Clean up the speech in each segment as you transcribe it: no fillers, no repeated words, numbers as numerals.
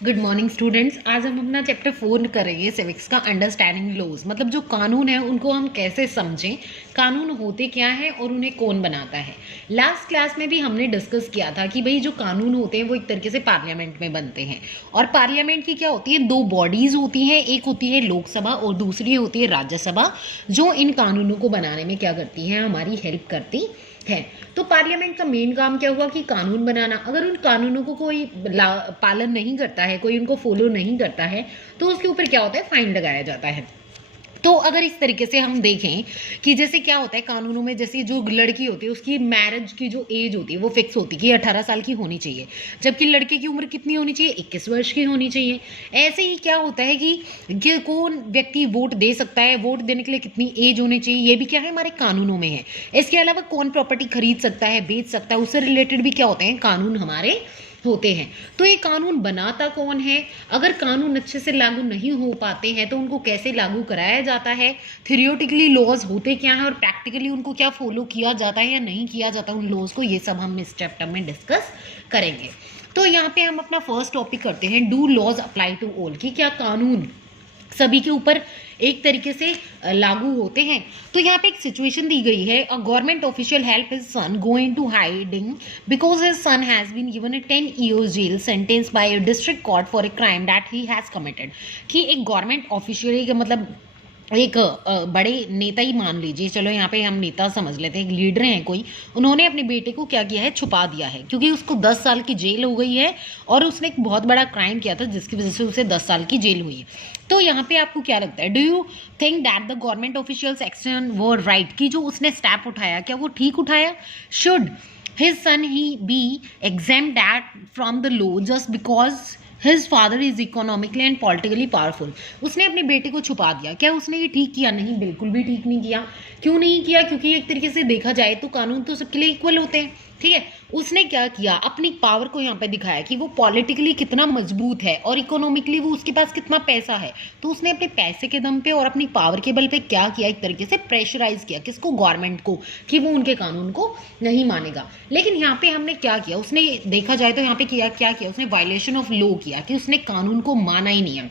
Good morning students. आज हम अपना चैप्टर 4 करेंगे सिविक्स का अंडरस्टैंडिंग लॉज। मतलब जो कानून है उनको हम कैसे समझें, कानून होते क्या हैं और उन्हें कौन बनाता है। लास्ट क्लास में भी हमने डिस्कस किया था कि भाई जो कानून होते हैं वो एक तरीके से पार्लियामेंट में बनते हैं और पार्लियामेंट की क्या होती है, दो बॉडीज होती हैं, एक होती है लोकसभा और दूसरी होती है राज्यसभा, जो इन कानूनों को बनाने में क्या करती हैं, हमारी हेल्प करती है। तो पार्लियामेंट का मेन काम क्या हुआ कि कानून बनाना। अगर उन कानूनों को कोई पालन नहीं करता है, कोई उनको फॉलो नहीं करता है, तो उसके ऊपर क्या होता है, फाइन लगाया जाता है। तो अगर इस तरीके से हम देखें कि जैसे क्या होता है कानूनों में, जैसे जो लड़की होती है उसकी मैरिज की जो एज होती है वो फिक्स होती है कि 18 साल की होनी चाहिए, जबकि लड़के की उम्र कितनी होनी चाहिए, 21 वर्ष की होनी चाहिए। ऐसे ही क्या होता है कि कौन व्यक्ति वोट दे सकता है, वोट देने के लिए कितनी एज होनी चाहिए, ये भी क्या है, हमारे कानूनों में है। इसके अलावा कौन प्रॉपर्टी खरीद सकता है, बेच सकता है, उससे रिलेटेड भी क्या होते हैं, कानून हमारे होते हैं। तो ये कानून बनाता कौन है, अगर कानून अच्छे से लागू नहीं हो पाते हैं तो उनको कैसे लागू कराया जाता है, थियोरेटिकली लॉज होते क्या हैं और प्रैक्टिकली उनको क्या फॉलो किया जाता है या नहीं किया जाता उन लॉज को, ये सब हम इस चैप्टर में डिस्कस करेंगे। तो यहाँ पे हम अपना फर्स्ट टॉपिक करते हैं, do laws apply to all, कि क्या कानून सभी के ऊपर एक तरीके से लागू होते हैं। तो यहाँ पे एक सिचुएशन दी गई है, a government official help his son go into hiding because his son has been given a 10 years jail sentence by a district court for a crime that he has committed. कि एक government official, मतलब एक बड़े नेता ही मान लीजिए, चलो यहाँ पे हम नेता समझ लेते हैं, एक लीडर हैं कोई, उन्होंने अपने बेटे को क्या किया है, छुपा दिया है, क्योंकि उसको 10 साल की जेल हो गई है और उसने एक बहुत बड़ा क्राइम किया था जिसकी वजह से उसे 10 साल की जेल हुई है। तो यहाँ पे आपको क्या लगता है, do you think that the government officials action were right, कि जो उसने स्टेप उठाया क्या वो ठीक उठाया। Should his son he be exempt that from the law just because his father is economically and politically powerful. उसने अपने बेटे को छुपा दिया, क्या उसने ये ठीक किया, नहीं, बिल्कुल भी ठीक नहीं किया। क्यों नहीं किया, क्योंकि एक तरीके से देखा जाए तो कानून तो सबके लिए इक्वल होते हैं, ठीक है। उसने क्या किया, अपनी पावर को यहाँ पे दिखाया कि वो पॉलिटिकली कितना मजबूत है और इकोनॉमिकली वो उसके पास कितना पैसा है। तो उसने अपने पैसे के दम पे और अपनी पावर के बल पे क्या किया, एक तरीके से प्रेशराइज किया किसको, गवर्नमेंट को, कि वो उनके कानून को नहीं मानेगा। लेकिन यहाँ पे हमने क्या किया, उसने देखा जाए तो यहाँ पे क्या किया, उसने वायलेशन ऑफ लॉ किया, कि उसने कानून को माना ही नहीं है,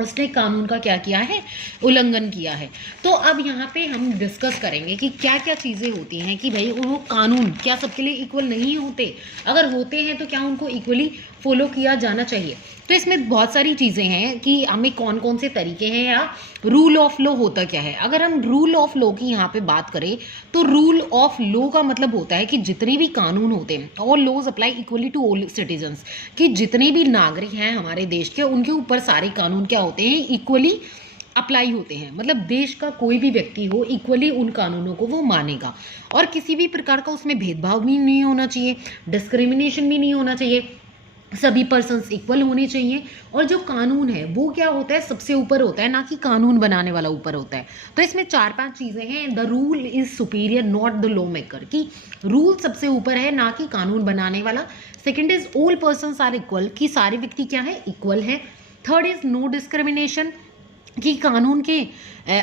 उसने कानून का क्या किया है, उल्लंघन किया है। तो अब यहाँ पे हम डिस्कस करेंगे कि क्या क्या चीज़ें होती हैं कि भाई वो कानून क्या सबके लिए इक्वल नहीं होते, अगर होते हैं तो क्या उनको इक्वली फॉलो किया जाना चाहिए। तो इसमें बहुत सारी चीज़ें हैं कि हमें कौन कौन से तरीके हैं, या रूल ऑफ लॉ होता क्या है। अगर हम रूल ऑफ लॉ की यहाँ पे बात करें तो रूल ऑफ लॉ का मतलब होता है कि जितने भी कानून होते हैं, all laws apply equally to all citizens, कि जितने भी नागरिक हैं हमारे देश के, उनके ऊपर सारे कानून क्या होते हैं, इक्वली अप्लाई होते हैं। मतलब देश का कोई भी व्यक्ति हो, इक्वली उन कानूनों को वो मानेगा और किसी भी प्रकार का उसमें भेदभाव भी नहीं होना चाहिए, डिस्क्रिमिनेशन भी नहीं होना चाहिए, सभी पर्सन्स इक्वल होने चाहिए। और जो कानून है वो क्या होता है, सबसे ऊपर होता है, ना कि कानून बनाने वाला ऊपर होता है। तो इसमें 4-5 चीज़ें हैं, the rule is superior not the law maker, कि रूल सबसे ऊपर है ना कि कानून बनाने वाला। Second is all persons are equal, कि सारे व्यक्ति क्या है, इक्वल है। थर्ड इज नो डिस्क्रिमिनेशन, कि कानून के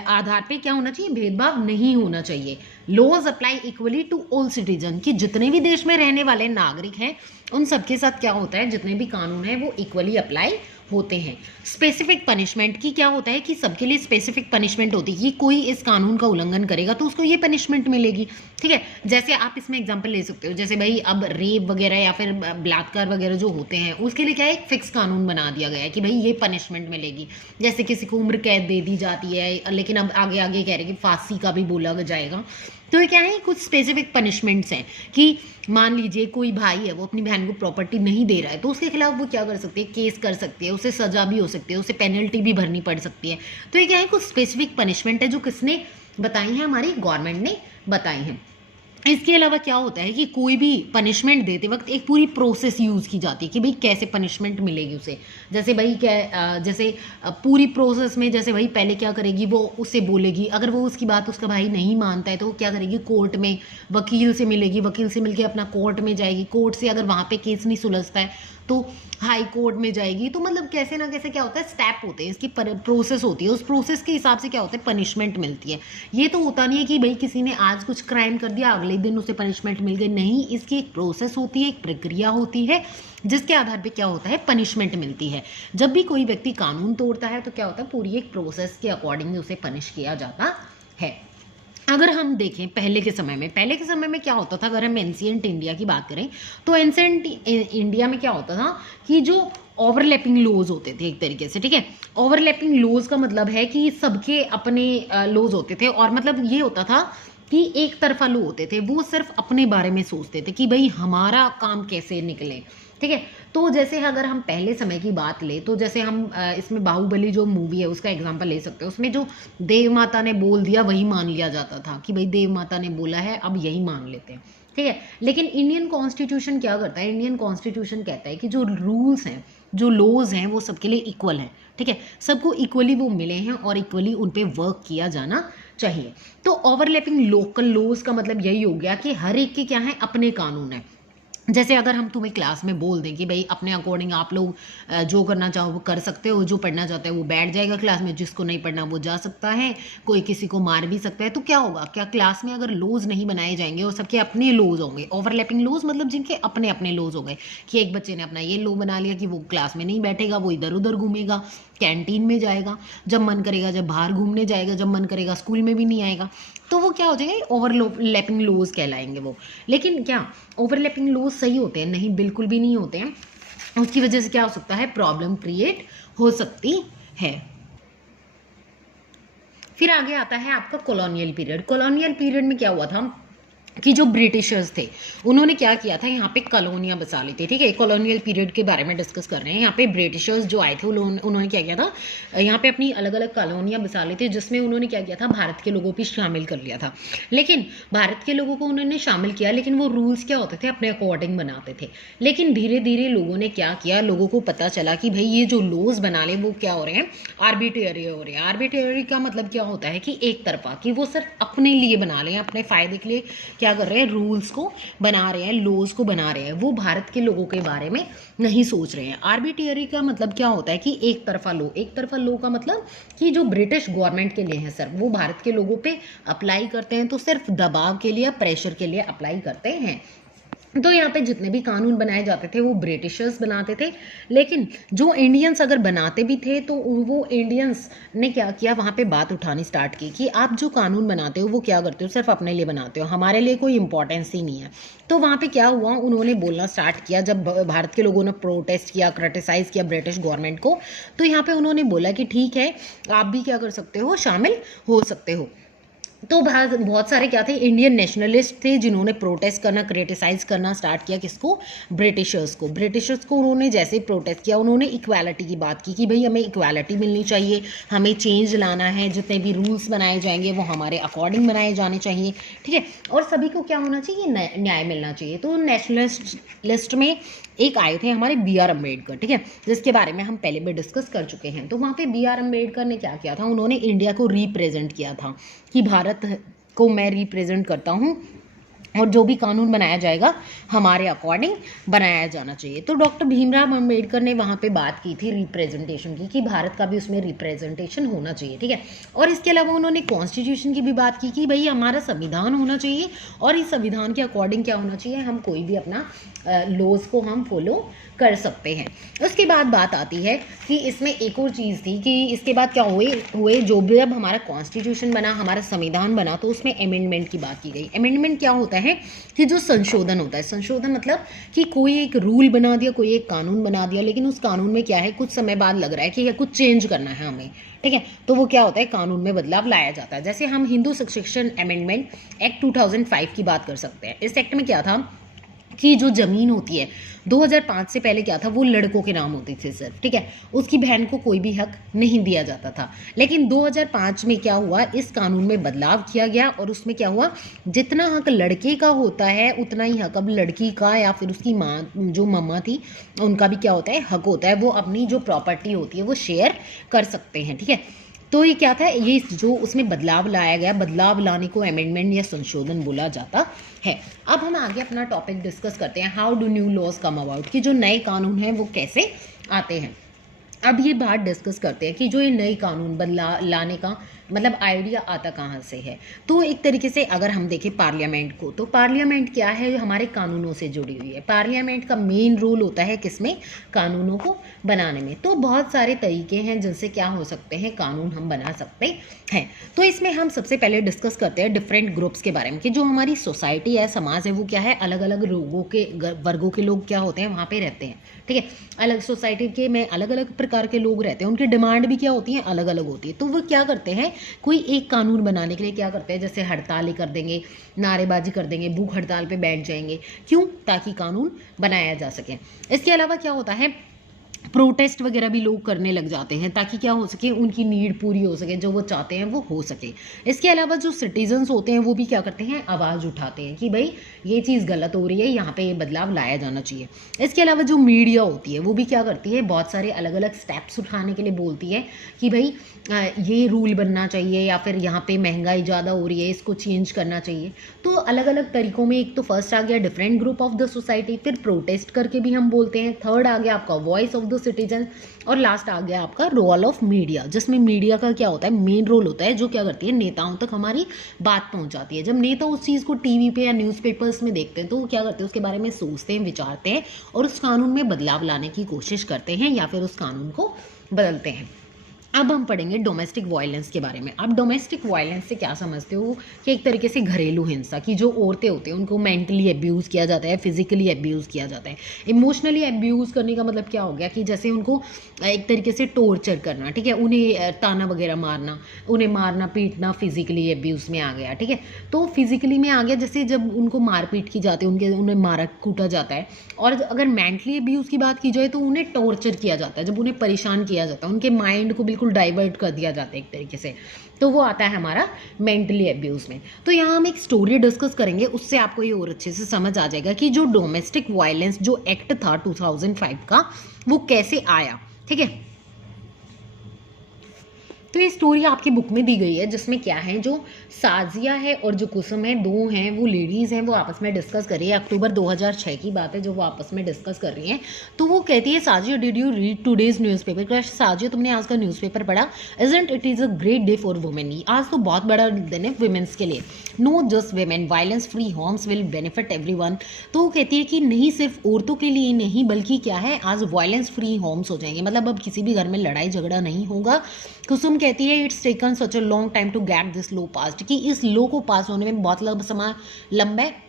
आधार पे क्या होना चाहिए, भेदभाव नहीं होना चाहिए। Laws apply equally to all citizen, कि जितने भी देश में रहने वाले नागरिक हैं उन सबके साथ क्या होता है, जितने भी कानून हैं वो इक्वली अप्लाई होते हैं। स्पेसिफिक पनिशमेंट, की क्या होता है कि सबके लिए स्पेसिफिक पनिशमेंट होती है, कि कोई इस कानून का उल्लंघन करेगा तो उसको ये पनिशमेंट मिलेगी, ठीक है। जैसे आप इसमें एग्जांपल ले सकते हो, जैसे भाई अब रेप वगैरह या फिर बलात्कार वगैरह जो होते हैं उसके लिए क्या है, एक फिक्स कानून बना दिया गया है कि भाई ये पनिशमेंट मिलेगी। जैसे किसी को उम्र कैद दे दी जाती है, लेकिन अब आगे आगे कह रहे हैं कि फांसी का भी बोला जाएगा। तो ये क्या है, कुछ स्पेसिफिक पनिशमेंट्स हैं कि मान लीजिए कोई भाई है, वो अपनी बहन को प्रॉपर्टी नहीं दे रहा है, तो उसके खिलाफ वो क्या कर सकती है, केस कर सकती है, उसे सजा भी हो सकती है, उसे पेनल्टी भी भरनी पड़ सकती है। तो ये क्या है, कुछ स्पेसिफिक पनिशमेंट है जो किसने बताई है, हमारी गवर्नमेंट ने बताई है। इसके अलावा क्या होता है कि कोई भी पनिशमेंट देते वक्त एक पूरी प्रोसेस यूज़ की जाती है कि भाई कैसे पनिशमेंट मिलेगी उसे। जैसे भाई जैसे पूरी प्रोसेस में, जैसे भाई पहले क्या करेगी, वो उससे बोलेगी, अगर वो उसकी बात उसका भाई नहीं मानता है तो वो क्या करेगी, कोर्ट में वकील से मिलेगी, वकील से मिलके अपना कोर्ट में जाएगी, कोर्ट से अगर वहाँ पे केस नहीं सुलझता है तो हाई कोर्ट में जाएगी। तो मतलब कैसे ना कैसे क्या होता है, स्टेप होते हैं, इसकी प्रोसेस होती है, उस प्रोसेस के हिसाब से क्या होता है, पनिशमेंट मिलती है। ये तो होता नहीं है कि भाई किसी ने आज कुछ क्राइम कर दिया अगले दिन उसे पनिशमेंट मिल गई, नहीं, इसकी एक प्रोसेस होती है, एक प्रक्रिया होती है, जिसके आधार पे क्या होता है, पनिशमेंट मिलती है। जब भी कोई व्यक्ति कानून तोड़ता है तो क्या होता है, पूरी एक प्रोसेस के अकॉर्डिंग उसे पनिश किया जाता है। अगर हम देखें पहले के समय में क्या होता था, अगर हम एंशिएंट इंडिया की बात करें तो एंशिएंट इंडिया में क्या होता था कि जो ओवरलैपिंग लॉज होते थे एक तरीके से, ठीक है। ओवरलैपिंग लॉज का मतलब है कि सबके अपने लॉज होते थे, और मतलब ये होता था कि एक तरफा लोग होते थे, वो सिर्फ अपने बारे में सोचते थे कि भाई हमारा काम कैसे निकले, ठीक है। तो जैसे अगर हम पहले समय की बात लें तो जैसे हम इसमें बाहुबली जो मूवी है उसका एग्जांपल ले सकते हैं। उसमें जो देव माता ने बोल दिया वही मान लिया जाता था कि भाई देव माता ने बोला है, अब यही मान लेते हैं, ठीक है। लेकिन इंडियन कॉन्स्टिट्यूशन क्या करता है, इंडियन कॉन्स्टिट्यूशन कहता है कि जो रूल्स हैं, जो लॉज हैं, वो सबके लिए इक्वल है, ठीक है। सबको इक्वली वो मिले हैं और इक्वली उन पर वर्क किया जाना चाहिए। तो ओवरलैपिंग लोकल लॉज का मतलब यही हो गया कि हर एक के क्या है, अपने कानून है। जैसे अगर हम तुम्हें क्लास में बोल दें कि भाई अपने अकॉर्डिंग आप लोग जो करना चाहो वो कर सकते हो, जो पढ़ना चाहता है वो बैठ जाएगा क्लास में, जिसको नहीं पढ़ना वो जा सकता है, कोई किसी को मार भी सकता है, तो क्या होगा, क्या क्लास में अगर लॉज नहीं बनाए जाएंगे और सबके अपने लॉज होंगे, ओवरलैपिंग लॉज मतलब जिनके अपने अपने लॉज हो गए, कि एक बच्चे ने अपना ये लॉ बना लिया कि वो क्लास में नहीं बैठेगा, वो इधर उधर घूमेगा, कैंटीन में जाएगा, जब मन करेगा जब बाहर घूमने जाएगा, जब मन करेगा स्कूल में भी नहीं आएगा, तो वो क्या हो जाएंगे, ओवरलैपिंग लॉज कहलाएंगे वो। लेकिन क्या ओवरलैपिंग लॉज सही होते हैं? नहीं, बिल्कुल भी नहीं होते हैं। उसकी वजह से क्या हो सकता है, प्रॉब्लम क्रिएट हो सकती है। फिर आगे आता है आपका कॉलोनियल पीरियड। कॉलोनियल पीरियड में क्या हुआ था कि जो ब्रिटिशर्स थे उन्होंने क्या किया था, यहाँ पे कॉलोनियाँ बसा ली थी, ठीक है। कॉलोनियल पीरियड के बारे में डिस्कस कर रहे हैं। यहाँ पे ब्रिटिशर्स जो आए थे उन्होंने क्या किया था, यहाँ पे अपनी अलग अलग कॉलोनियाँ बसा ली थी, जिसमें उन्होंने क्या किया था, भारत के लोगों को शामिल कर लिया था। लेकिन भारत के लोगों को उन्होंने शामिल किया, लेकिन वो रूल्स क्या होते थे, अपने अकॉर्डिंग बनाते थे। लेकिन धीरे धीरे लोगों ने क्या किया, लोगों को पता चला कि भाई ये जो लॉज बना ले वो क्या हो रहे हैं, आर्बिट्रेरी हो रहे हैं। आर्बिट्रेरी का मतलब क्या होता है कि एक तरफा, कि वो सिर्फ अपने लिए बना ले, अपने फायदे के लिए क्या कर रहे हैं, रूल्स को बना रहे हैं, लॉज को बना रहे हैं, वो भारत के लोगों के बारे में नहीं सोच रहे हैं। आर्बिट्रेरी का मतलब क्या होता है कि एक तरफा लो। एक तरफा लो का मतलब कि जो ब्रिटिश गवर्नमेंट के लिए है सर, वो भारत के लोगों पे अप्लाई करते हैं, तो सिर्फ दबाव के लिए, प्रेशर के लिए अप्लाई करते हैं। तो यहाँ पे जितने भी कानून बनाए जाते थे वो ब्रिटिशर्स बनाते थे, लेकिन जो इंडियंस अगर बनाते भी थे तो वो इंडियंस ने क्या किया, वहाँ पे बात उठानी स्टार्ट की कि आप जो कानून बनाते हो वो क्या करते हो, सिर्फ अपने लिए बनाते हो, हमारे लिए कोई इंपॉर्टेंस ही नहीं है। तो वहाँ पे क्या हुआ, उन्होंने बोलना स्टार्ट किया, जब भारत के लोगों ने प्रोटेस्ट किया, क्रिटिसाइज़ किया ब्रिटिश गवर्नमेंट को, तो यहाँ पे उन्होंने बोला कि ठीक है, आप भी क्या कर सकते हो, शामिल हो सकते हो। तो बहुत सारे क्या थे, इंडियन नेशनलिस्ट थे, जिन्होंने प्रोटेस्ट करना, क्रिटिसाइज करना स्टार्ट किया, किसको, ब्रिटिशर्स को उन्होंने जैसे ही प्रोटेस्ट किया, उन्होंने इक्वालिटी की बात की कि भाई हमें इक्वालिटी मिलनी चाहिए, हमें चेंज लाना है, जितने भी रूल्स बनाए जाएंगे वो हमारे अकॉर्डिंग बनाए जाने चाहिए, ठीक है। और सभी को क्या होना चाहिए, न्याय मिलना चाहिए। तो नेशनलिस्ट लिस्ट में एक आए थे हमारे B.R. अम्बेडकर, ठीक है, जिसके बारे में हम पहले भी डिस्कस कर चुके हैं। तो वहाँ पे B.R. अम्बेडकर ने क्या किया था, उन्होंने इंडिया को रिप्रेजेंट किया था कि भारत को मैं रिप्रेजेंट करता हूँ और जो भी कानून बनाया जाएगा हमारे अकॉर्डिंग बनाया जाना चाहिए। तो डॉक्टर भीमराव अम्बेडकर ने वहाँ पे बात की थी रिप्रेजेंटेशन की, कि भारत का भी उसमें रिप्रेजेंटेशन होना चाहिए, ठीक है। और इसके अलावा उन्होंने कॉन्स्टिट्यूशन की भी बात की कि भाई हमारा संविधान होना चाहिए, और इस संविधान के अकॉर्डिंग क्या होना चाहिए, हम कोई भी अपना लॉज को हम फॉलो कर सकते हैं। उसके बाद बात आती है कि इसमें एक और चीज़ थी कि इसके बाद क्या हुए जो भी अब हमारा कॉन्स्टिट्यूशन बना, हमारा संविधान बना, तो उसमें अमेंडमेंट की बात की गई। अमेंडमेंट क्या होता है कि जो संशोधन होता है, संशोधन मतलब कि कोई एक रूल बना दिया, कोई एक कानून बना दिया, लेकिन उस कानून में क्या है, कुछ समय बाद लग रहा है कि कुछ चेंज करना है हमें, ठीक है। तो वो क्या होता है, कानून में बदलाव लाया जाता है। जैसे हम हिंदू सक्सेशन अमेंडमेंट एक्ट 2005 की बात कर सकते हैं। इस एक्ट में क्या था कि जो ज़मीन होती है 2005 से पहले क्या था, वो लड़कों के नाम होती थी सिर्फ, ठीक है, उसकी बहन को कोई भी हक नहीं दिया जाता था। लेकिन 2005 में क्या हुआ, इस कानून में बदलाव किया गया और उसमें क्या हुआ, जितना हक लड़के का होता है उतना ही हक अब लड़की का या फिर उसकी माँ, जो मम्मा थी, उनका भी क्या होता है, हक होता है, वो अपनी जो प्रॉपर्टी होती है वो शेयर कर सकते हैं, ठीक है। तो ये क्या था, ये जो उसमें बदलाव लाया गया, बदलाव लाने को अमेंडमेंट या संशोधन बोला जाता है। अब हम आगे अपना टॉपिक डिस्कस करते हैं, how do new laws come about, कि जो नए कानून हैं वो कैसे आते हैं। अब ये बात डिस्कस करते हैं कि जो ये नई कानून बदला लाने का मतलब आइडिया आता कहाँ से है। तो एक तरीके से अगर हम देखें पार्लियामेंट को, तो पार्लियामेंट क्या है, हमारे कानूनों से जुड़ी हुई है। पार्लियामेंट का मेन रोल होता है किसमें, कानूनों को बनाने में। तो बहुत सारे तरीके हैं जिनसे क्या हो सकते हैं, कानून हम बना सकते हैं। तो इसमें हम सबसे पहले डिस्कस करते हैं डिफरेंट ग्रुप्स के बारे में, कि जो हमारी सोसाइटी है, समाज है, वो क्या है, अलग अलग लोगों के वर्गों के लोग क्या होते हैं वहाँ पे रहते हैं। ठीक है, अलग सोसाइटी के में अलग अलग प्रकार के लोग रहते हैं, उनकी डिमांड भी क्या होती है, अलग अलग होती है। तो वो क्या करते हैं, कोई एक कानून बनाने के लिए क्या करते हैं, जैसे हड़ताल कर देंगे, नारेबाजी कर देंगे, भूख हड़ताल पे बैठ जाएंगे। क्यों, ताकि कानून बनाया जा सके। इसके अलावा क्या होता है, प्रोटेस्ट वगैरह भी लोग करने लग जाते हैं, ताकि क्या हो सके, उनकी नीड पूरी हो सके, जो वो चाहते हैं वो हो सके। इसके अलावा जो सिटीजन्स होते हैं वो भी क्या करते हैं, आवाज़ उठाते हैं कि भाई ये चीज़ गलत हो रही है, यहाँ पे ये बदलाव लाया जाना चाहिए। इसके अलावा जो मीडिया होती है वो भी क्या करती है, बहुत सारे अलग अलग स्टेप्स उठाने के लिए बोलती है कि भाई ये रूल बनना चाहिए, या फिर यहाँ पे महंगाई ज़्यादा हो रही है, इसको चेंज करना चाहिए। तो अलग अलग तरीकों में, एक तो फर्स्ट आ गया different group of the society, फिर प्रोटेस्ट करके भी हम बोलते हैं, थर्ड आ गया आपका वॉइस ऑफ द सिटीजन, और लास्ट आ गया आपका रोल ऑफ मीडिया, जिसमें मीडिया का क्या होता है, मेन रोल होता है, जो क्या करती है, नेताओं तक हमारी बात पहुंचाती है। जब नेता उस चीज़ को टीवी पे या न्यूज़पेपर्स में देखते हैं तो वो क्या करते हैं, उसके बारे में सोचते हैं, विचारते हैं, और उस कानून में बदलाव लाने की कोशिश करते हैं, या फिर उस कानून को बदलते हैं। अब हम पढ़ेंगे डोमेस्टिक वायलेंस के बारे में। अब डोमेस्टिक वायलेंस से क्या समझते हो, कि एक तरीके से घरेलू हिंसा, की जो औरतें होती हैं उनको मेंटली अब्यूज़ किया जाता है, फिजिकली अब्यूज़ किया जाता है। इमोशनली अब्यूज़ करने का मतलब क्या हो गया, कि जैसे उनको एक तरीके से टॉर्चर करना, ठीक है, उन्हें ताना वगैरह मारना, उन्हें मारना पीटना, फिजिकली अब्यूज़ में आ गया। ठीक है, तो फिजिकली में आ गया, जैसे जब उनको मारपीट की जाती है, उन्हें मारा कूटा जाता है। और अगर मेंटली अब्यूज़ की बात की जाए तो उन्हें टॉर्चर किया जाता है, जब उन्हें परेशान किया जाता है, उनके माइंड को बिल्कुल डाइवर्ट कर दिया जाता है एक तरीके से, तो वो आता है हमारा मेंटली अब्यूज में। तो यहाँ हम एक स्टोरी डिस्कस करेंगे, उससे आपको ये और अच्छे से समझ आ जाएगा कि जो डोमेस्टिक वायलेंस जो एक्ट था 2005 का, वो कैसे आया। ठीक है, तो ये स्टोरी आपकी बुक में दी गई है, जिसमें क्या है, जो साजिया है और जो कुसुम है, दो हैं, वो लेडीज़ हैं, वो आपस में डिस्कस कर रही है। अक्टूबर 2006 की बात है जो वो आपस में डिस्कस कर रही हैं। तो वो कहती है, Sajiya did you read today's newspaper, क्या साजिया तुमने आज का न्यूज़पेपर पढ़ा, isn't it is a great day for women, आज तो बहुत बड़ा दिन है वुमेन्स के लिए। No just women, violence free homes will benefit everyone. तो वो कहती है कि नहीं सिर्फ औरतों के लिए नहीं, बल्कि क्या है, आज वायलेंस फ्री होम्स हो जाएंगे, मतलब अब किसी भी घर में लड़ाई झगड़ा नहीं होगा। कुसुम कहती है, it's taken such a long time to get this law passed, कि इस लॉ को पास होने में बहुत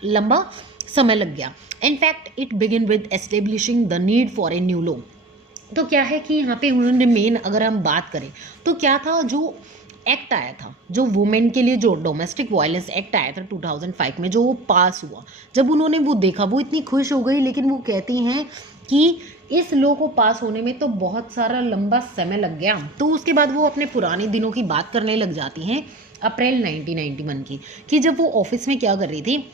लंबा समय लग गया। In fact it begin with establishing the need for a new law. तो क्या है कि यहाँ पे उन्होंने मेन अगर हम बात करें तो क्या था, जो एक्ट आया था, जो वुमेन के लिए जो डोमेस्टिक वायलेंस एक्ट आया था 2005 में, जो वो पास हुआ, जब उन्होंने वो देखा वो इतनी खुश हो गई। लेकिन वो कहती हैं कि इस लॉ को पास होने में तो बहुत सारा लंबा समय लग गया। तो उसके बाद वो अपने पुराने दिनों की बात करने लग जाती हैं, अप्रैल 1991 की, कि जब वो ऑफिस में क्या कर रही थी,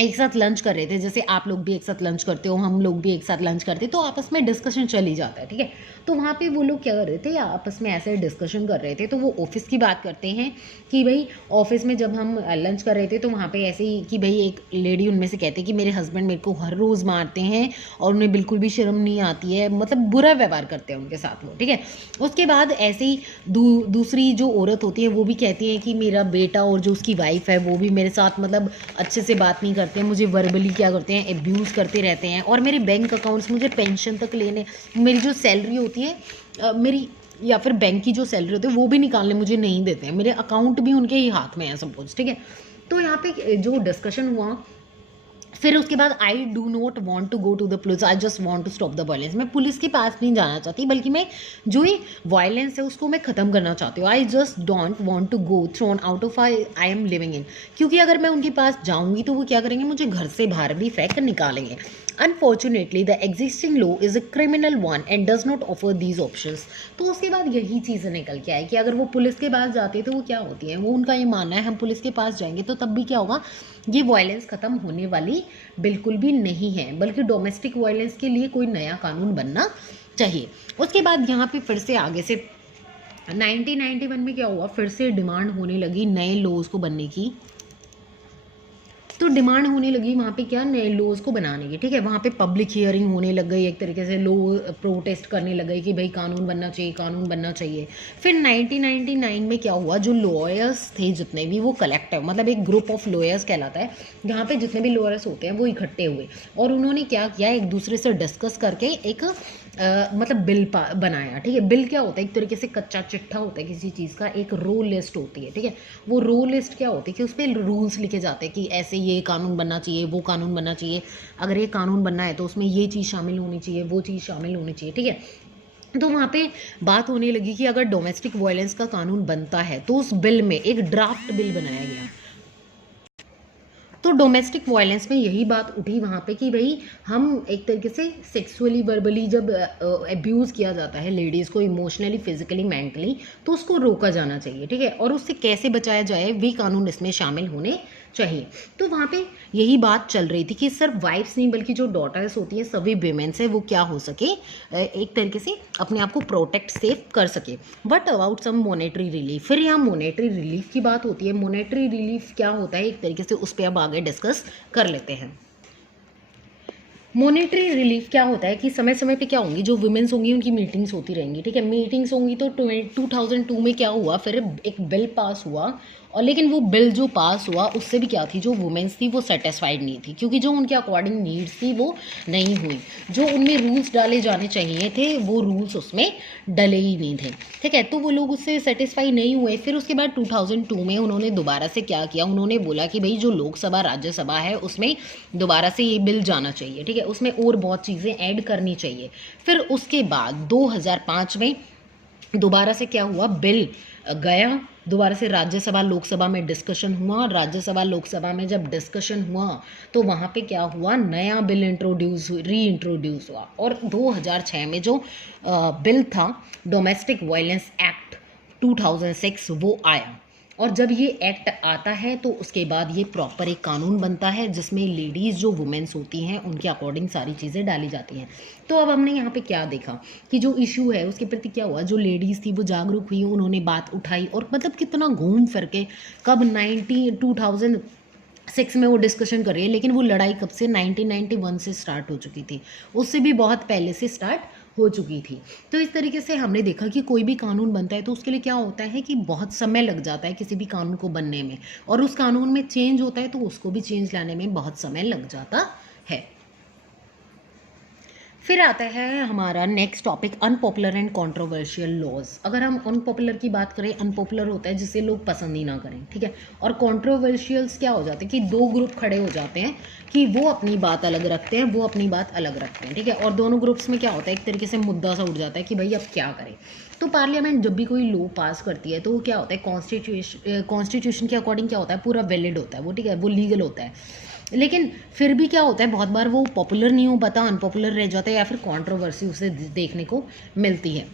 एक साथ लंच कर रहे थे, जैसे आप लोग भी एक साथ लंच करते हो, हम लोग भी एक साथ लंच करते, तो आपस में डिस्कशन चल ही जाता है। ठीक है, तो वहाँ पे वो लोग क्या कर रहे थे, आपस में ऐसे डिस्कशन कर रहे थे। तो वो ऑफिस की बात करते हैं कि भाई ऑफिस में जब हम लंच कर रहे थे तो वहाँ पे ऐसे ही कि भाई एक लेडी उनमें से कहती है कि मेरे हस्बैंड मेरे को हर रोज़ मारते हैं और उन्हें बिल्कुल भी शर्म नहीं आती है, मतलब बुरा व्यवहार करते हैं उनके साथ वो। ठीक है, उसके बाद ऐसे ही दूसरी जो औरत होती है वो भी कहती है कि मेरा बेटा और जो उसकी वाइफ है वो भी मेरे साथ मतलब अच्छे से बात नहीं करते हैं, मुझे वर्बली क्या करते हैं, एब्यूज़ करते रहते हैं, और मेरे बैंक अकाउंट्स, मुझे पेंशन तक लेने, मेरी जो सैलरी होती है मेरी या फिर बैंक की जो सैलरी होती है वो भी निकालने मुझे नहीं देते हैं, मेरे अकाउंट भी उनके ही हाथ में है सपोज। ठीक है, तो यहाँ पे जो डिस्कशन हुआ, फिर उसके बाद I do not want to go to the police, I just want to stop the violence, मैं पुलिस के पास नहीं जाना चाहती, बल्कि मैं जो ये वायलेंस है उसको मैं ख़त्म करना चाहती हूँ। I just don't want to go thrown out of I am living in, क्योंकि अगर मैं उनके पास जाऊँगी तो वो क्या करेंगे, मुझे घर से बाहर भी फेंक कर निकालेंगे। Unfortunately, the existing law is a criminal one and does not offer these options. तो उसके बाद यही चीज़ निकल के आई कि अगर वो पुलिस के पास जाते तो वो क्या होती है, वो उनका ये मानना है हम पुलिस के पास जाएंगे तो तब भी क्या होगा, ये वायलेंस ख़त्म होने वाली बिल्कुल भी नहीं है, बल्कि डोमेस्टिक वायलेंस के लिए कोई नया कानून बनना चाहिए। उसके बाद यहाँ पे फिर से आगे से 1991 में क्या हुआ, फिर से डिमांड होने लगी नए लॉज को बनने की। तो डिमांड होने लगी वहाँ पे क्या, नए लॉज को बनाने की, ठीक है। वहाँ पे पब्लिक हियरिंग होने लग गई, एक तरीके से लोग प्रोटेस्ट करने लग गए कि भाई कानून बनना चाहिए, कानून बनना चाहिए। फिर 1999 में क्या हुआ, जो लॉयर्स थे जितने भी, वो कलेक्टिव, मतलब एक ग्रुप ऑफ लॉयर्स कहलाता है, जहाँ पे जितने भी लॉयर्स होते हैं वो इकट्ठे हुए और उन्होंने क्या किया, एक दूसरे से डिस्कस करके एक मतलब बिल बनाया, ठीक है। बिल क्या होता है, एक तरीके से कच्चा चिट्ठा होता है किसी चीज़ का, एक रो लिस्ट होती है, ठीक है। वो रो लिस्ट क्या होती है कि उस पर रूल्स लिखे जाते हैं कि ऐसे ये कानून बनना चाहिए, वो कानून बनना चाहिए, अगर ये कानून बनना है तो उसमें ये चीज़ शामिल होनी चाहिए, वो चीज़ शामिल होनी चाहिए, ठीक है। तो वहाँ पे बात होने लगी कि अगर डोमेस्टिक वायलेंस का कानून बनता है तो उस बिल में एक ड्राफ्ट बिल बनाया गया। तो डोमेस्टिक वायलेंस में यही बात उठी वहाँ पे कि भाई हम एक तरीके से सेक्सुअली वर्बली जब अब्यूज़ किया जाता है लेडीज़ को, इमोशनली, फिजिकली, मेंटली, तो उसको रोका जाना चाहिए, ठीक है। और उससे कैसे बचाया जाए, वे कानून इसमें शामिल होने चाहिए। तो वहाँ पे यही बात चल रही थी कि सिर्फ वाइफ्स नहीं बल्कि जो डॉटर्स होती हैं, सभी वीमेंस है, वो क्या हो सके, एक तरीके से अपने आप को प्रोटेक्ट सेफ कर सके। But about some monetary relief, फिर यहाँ मोनेटरी रिलीफ की बात होती है। मोनेटरी रिलीफ क्या होता है, एक तरीके से उस पर अब आगे डिस्कस कर लेते हैं। मोनेटरी रिलीफ क्या होता है कि समय समय पे क्या होंगी, जो वुमेन्स होंगी उनकी मीटिंग्स होती रहेंगी, ठीक है। मीटिंग्स होंगी तो 2002 में क्या हुआ, फिर एक बिल पास हुआ। और लेकिन वो बिल जो पास हुआ उससे भी क्या थी, जो वुमेन्स थी वो सेटिस्फाइड नहीं थी, क्योंकि जो उनके अकॉर्डिंग नीड्स थी वो नहीं हुई। जो उनमें रूल्स डाले जाने चाहिए थे वो रूल्स उसमें डले ही नहीं थे, ठीक है। तो वो लोग उससे सेटिस्फाई नहीं हुए। फिर उसके बाद 2002 में उन्होंने दोबारा से क्या किया, उन्होंने बोला कि भाई जो लोकसभा राज्यसभा है उसमें दोबारा से ये बिल जाना चाहिए, ठीक है, उसमें और बहुत चीज़ें ऐड करनी चाहिए। फिर उसके बाद 2005 में दोबारा से क्या हुआ, बिल गया दोबारा से राज्यसभा लोकसभा में डिस्कशन हुआ। राज्यसभा लोकसभा में जब डिस्कशन हुआ तो वहाँ पे क्या हुआ, नया बिल री इंट्रोड्यूस हुआ। और 2006 में जो बिल था, डोमेस्टिक वायलेंस एक्ट 2006, वो आया। और जब ये एक्ट आता है तो उसके बाद ये प्रॉपर एक कानून बनता है जिसमें लेडीज़ जो वुमेन्स होती हैं उनके अकॉर्डिंग सारी चीज़ें डाली जाती हैं। तो अब हमने यहाँ पे क्या देखा कि जो इशू है उसके प्रति क्या हुआ, जो लेडीज़ थी वो जागरूक हुई, उन्होंने बात उठाई, और मतलब कितना घूम फिर के कब 2006 में वो डिस्कशन कर रही है, लेकिन वो लड़ाई कब से, 1991 से स्टार्ट हो चुकी थी, उससे भी बहुत पहले से स्टार्ट हो चुकी थी। तो इस तरीके से हमने देखा कि कोई भी कानून बनता है तो उसके लिए क्या होता है कि बहुत समय लग जाता है किसी भी कानून को बनने में, और उस कानून में चेंज होता है तो उसको भी चेंज लाने में बहुत समय लग जाता है। फिर आता है हमारा next topic, unpopular and controversial laws. अगर हम अनपॉपुलर की बात करें, अनपॉपुलर होता है जिसे लोग पसंद ही ना करें, ठीक है। और कंट्रोवर्शियल्स क्या हो जाते हैं कि दो ग्रुप खड़े हो जाते हैं कि वो अपनी बात अलग रखते हैं, वो अपनी बात अलग रखते हैं, ठीक है। और दोनों ग्रुप्स में क्या होता है, एक तरीके से मुद्दा सा उठ जाता है कि भाई अब क्या करें। तो पार्लियामेंट जब भी कोई लॉ पास करती है तो वो क्या होता है, कॉन्स्टिट्यूशन के अकॉर्डिंग क्या होता है, पूरा वैलिड होता है वो, ठीक है, वो लीगल होता है। लेकिन फिर भी क्या होता है, बहुत बार वो पॉपुलर नहीं हो पाता, अनपॉपुलर रह जाता है, या फिर कंट्रोवर्सी उसे देखने को मिलती है।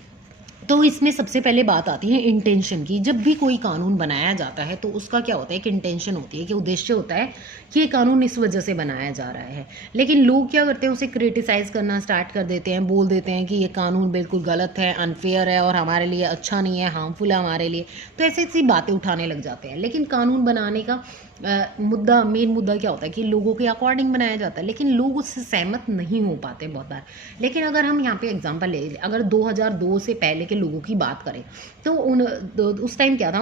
तो इसमें सबसे पहले बात आती है इंटेंशन की। जब भी कोई कानून बनाया जाता है तो उसका क्या होता है, कि इंटेंशन होती है, कि उद्देश्य होता है कि ये कानून इस वजह से बनाया जा रहा है। लेकिन लोग क्या करते हैं, उसे क्रिटिसाइज़ करना स्टार्ट कर देते हैं, बोल देते हैं कि ये कानून बिल्कुल गलत है, अनफेयर है और हमारे लिए अच्छा नहीं है, हार्मफुल है हमारे लिए। तो ऐसी ऐसी बातें उठाने लग जाते हैं। लेकिन कानून बनाने का मेन मुद्दा क्या होता है कि लोगों के अकॉर्डिंग बनाया जाता है, लेकिन लोग उससे सहमत नहीं हो पाते बहुत बार। लेकिन अगर हम यहाँ पे एग्जांपल ले, अगर 2002 से पहले के लोगों की बात करें तो उस टाइम क्या था,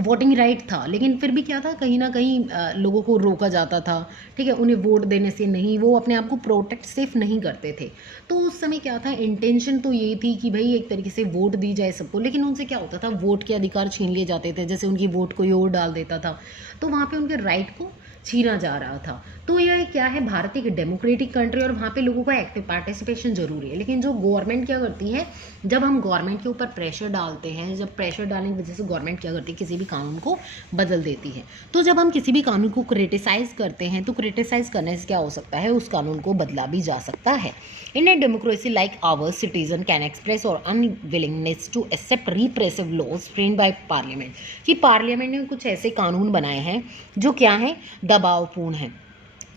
वोटिंग राइट था, लेकिन फिर भी क्या था, कहीं ना कहीं लोगों को रोका जाता था, ठीक है, उन्हें वोट देने से नहीं, वो अपने आप को प्रोटेक्ट सेफ नहीं करते थे। तो उस समय क्या था, इंटेंशन तो ये थी कि भाई एक तरीके से वोट दी जाए सबको, लेकिन उनसे क्या होता था, वोट के अधिकार छीन लिए जाते थे, जैसे उनकी वोट कोई और डाल देता था, तो वहाँ पे उनके राइट को छीना जा रहा था। तो यह क्या है, भारत एक डेमोक्रेटिक कंट्री और वहाँ पे लोगों का एक्टिव पार्टिसिपेशन जरूरी है। लेकिन जो गवर्नमेंट क्या करती है, जब हम गवर्नमेंट के ऊपर प्रेशर डालते हैं, जब प्रेशर डालने की वजह से गवर्नमेंट क्या करती है, किसी भी कानून को बदल देती है। तो जब हम किसी भी कानून को क्रिटिसाइज करते हैं तो क्रिटिसाइज करने से क्या हो सकता है, उस कानून को बदला भी जा सकता है। In a democracy like ours, citizen can express our unwillingness to accept repressive laws framed by parliament, कि पार्लियामेंट ने कुछ ऐसे कानून बनाए हैं जो क्या हैं, दबावपूर्ण हैं,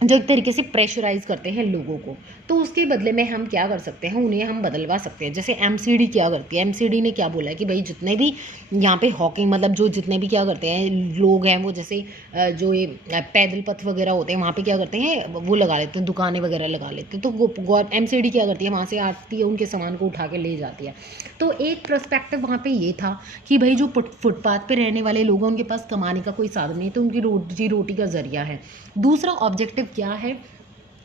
जो एक तरीके से प्रेशराइज करते हैं लोगों को। तो उसके बदले में हम क्या कर सकते हैं, उन्हें हम बदलवा सकते हैं। जैसे एमसीडी क्या करती है, एमसीडी ने क्या बोला है कि भाई जितने भी यहाँ पे हॉकिंग मतलब जो जितने भी क्या करते हैं लोग हैं, वो जैसे जो ये पैदल पथ वगैरह होते हैं वहाँ पे क्या करते हैं, वो लगा लेते हैं, दुकानें वगैरह लगा लेते हैं। तो एमसीडी क्या करती है, वहाँ से आती है, उनके सामान को उठा के ले जाती है। तो एक पर्सपेक्टिव वहाँ पे ये था कि भाई जो फुटपाथ पे रहने वाले लोग हैं उनके पास कमाने का कोई साधन नहीं, तो उनकी रोजी रोटी का जरिया है। दूसरा ऑब्जेक्टिव क्या है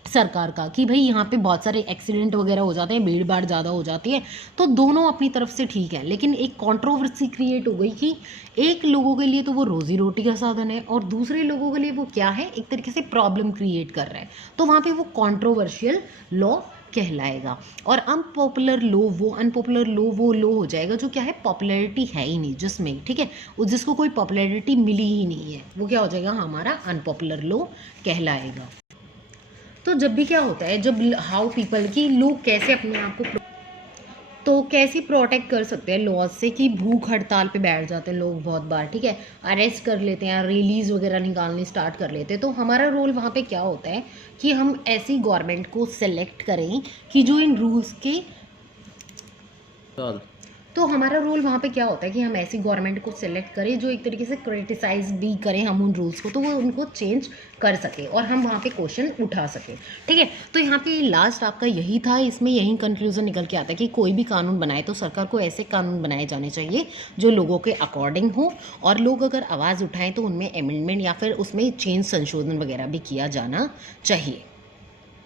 सरकार का कि भाई यहाँ पे बहुत सारे एक्सीडेंट वगैरह हो जाते हैं, भीड़ भाड़ ज़्यादा हो जाती है, तो दोनों अपनी तरफ से ठीक है, लेकिन एक कंट्रोवर्सी क्रिएट हो गई कि एक लोगों के लिए तो वो रोजी रोटी का साधन है और दूसरे लोगों के लिए वो क्या है, एक तरीके से प्रॉब्लम क्रिएट कर रहा है। तो वहाँ पे वो कंट्रोवर्शियल लॉ कहलाएगा। और अनपॉपुलर लो वो अनपॉपुलर लो वो लो हो जाएगा जो क्या है, पॉपुलैरिटी है ही नहीं जिसमें, ठीक है, जिसको कोई पॉपुलैरिटी मिली ही नहीं है, वो क्या हो जाएगा, हमारा अनपॉपुलर लो कहलाएगा। तो जब भी क्या होता है, जब हाउ पीपल की लोग कैसे अपने आप को तो कैसे प्रोटेक्ट कर सकते हैं लॉज से कि भूख हड़ताल पे बैठ जाते हैं लोग बहुत बार, ठीक है, अरेस्ट कर लेते हैं, रिलीज वगैरह निकालनी स्टार्ट कर लेते हैं। तो हमारा रोल वहाँ पे क्या होता है कि हम ऐसी गवर्नमेंट को सेलेक्ट करें कि जो इन रूल्स के तो हमारा रोल वहाँ पे क्या होता है कि हम ऐसी गवर्नमेंट को सिलेक्ट करें जो एक तरीके से क्रिटिसाइज भी करें हम उन रूल्स को, तो वो उनको चेंज कर सके और हम वहाँ पे क्वेश्चन उठा सके, ठीक है। तो यहाँ पे लास्ट आपका यही था, इसमें यही कंक्लूजन निकल के आता है कि कोई भी कानून बनाए तो सरकार को ऐसे कानून बनाए जाने चाहिए जो लोगों के अकॉर्डिंग हो, और लोग अगर आवाज़ उठाएं तो उनमें अमेंडमेंट या फिर उसमें चेंज संशोधन वगैरह भी किया जाना चाहिए।